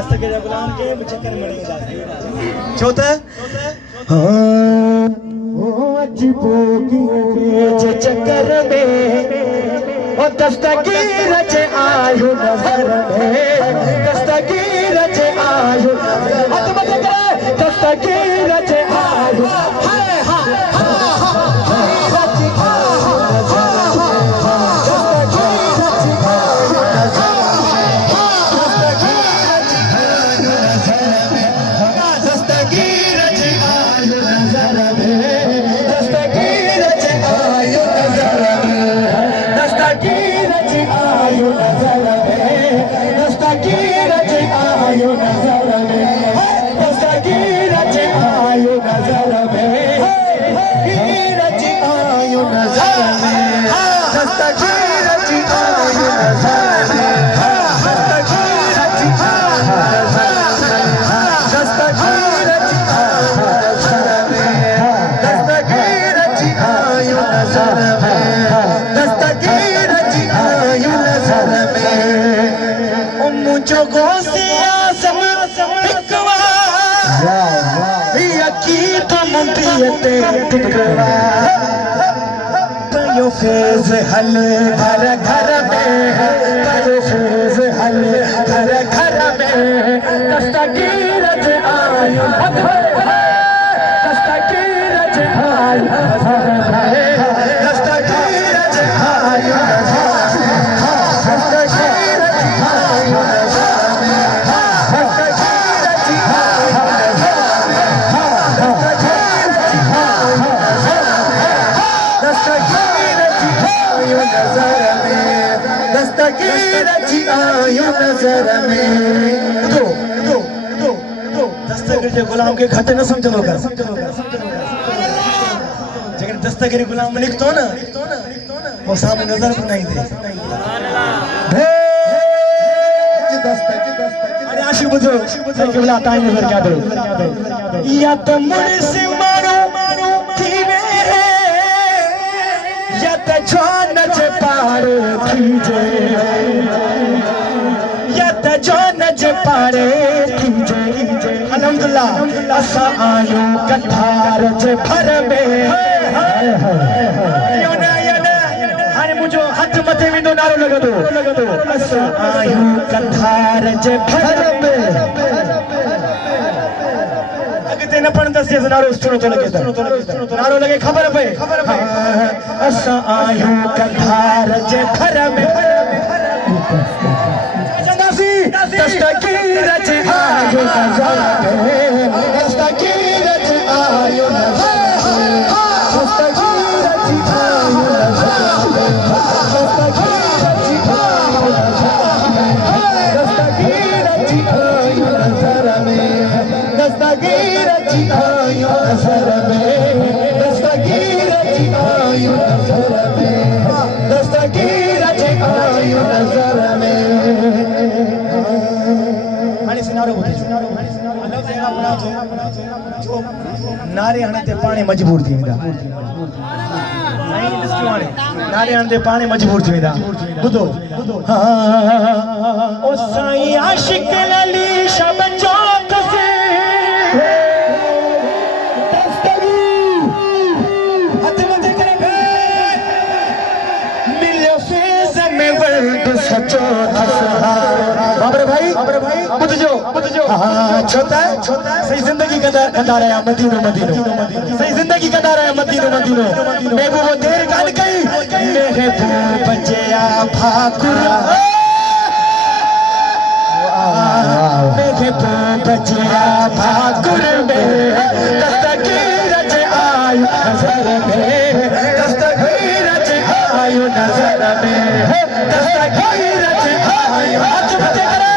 दस्तगीर गुलाम के चक्कर में नहीं जाते चौथा चक्कर में ओ दस्तगीर चे आयु नजर में दस्तगीर चे आयु दस्तगीर चे आयु यो फेज हल घर घर में यो फेज हल घर घर में दस्तगीर चे आयु दस्तगीर चे आयु दस्तगीर चे आयु दस्तगीर गुलाम के खत न समझ लो जगह दस्तगीर गुलाम लिखतो ना वो सामने नजर को नहीं दे अरे आशिक बुझो केवल टाइम नजर क्या दो या तो मुड़ से मारो थीवे या तो जान च पारो थीजे या तो जान च पारे थीजे अल्हम्दुलिल्लाह असा आयो कठार च भर में यो ना हाने मुझो हाथ मथे विंदो नारो लगदो असा आयो कठार च भर में अगते न पण दस नारो सुनो तो लगे नारो लगे खबर पे असा आयो कठार च भर में दस्तगीर चे आयु नजर में दस्तगीर चे आयु नजर में दस्तगीर चे आयु नजर में दस्तगीर चे आयु नजर में दस्तगीर चे आयु नजर में दस्तगीर चे आयु नजर में दस्तगीर चे आयु नजर में नारे आने ते पानी मजबूर थी वेंदा नारे आने ते पानी मजबूर थी वेंदा बुधो ओ साईं आशिक अली शब चौक से दस्तगीर हथ मथे करे मिलियो फेज में वर्द सचो बाबर भाई बुध जो छोटा सही जिंदगी कंदा रहा मदीनो सही जिंदगी कंदा रहा मदीनो महबूब देर गाल कई मेरे बचिया भाकुर मेरे बचिया भाकुर में दस्तगीर चे आयु नजर में दस्तगीर चे आयु नजर में दस्तगीर चे आयु हाथ मथे